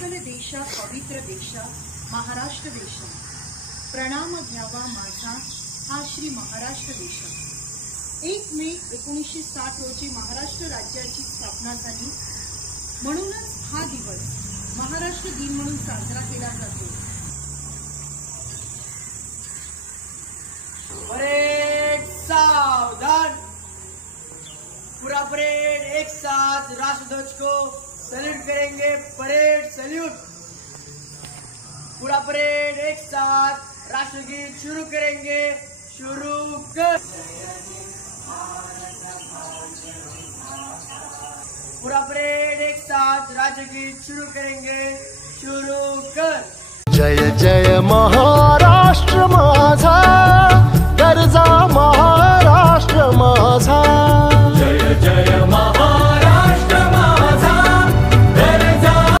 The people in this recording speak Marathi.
मंगल देशा पवित्र देशा महाराष्ट्र देशा प्रणाम घ्यावा माझा हा श्री महाराष्ट्र देशा। 1 मे 1960 रोजी महाराष्ट्र राज्याची स्थापना झाली, म्हणूनच हा दिवस महाराष्ट्र दिन म्हणून साजरा केला जातो। परेड सावधान, पूरा परेड एक साथ राष्ट्रध्वज को सैल्यूट करेंगे। Parade salute. पूरा परेड एक साथ राष्ट्रगीत शुरू करेंगे। शुरू कर। पूरा परेड एक साथ राष्ट्रगीत शुरू करेंगे। शुरू कर। जय जय महा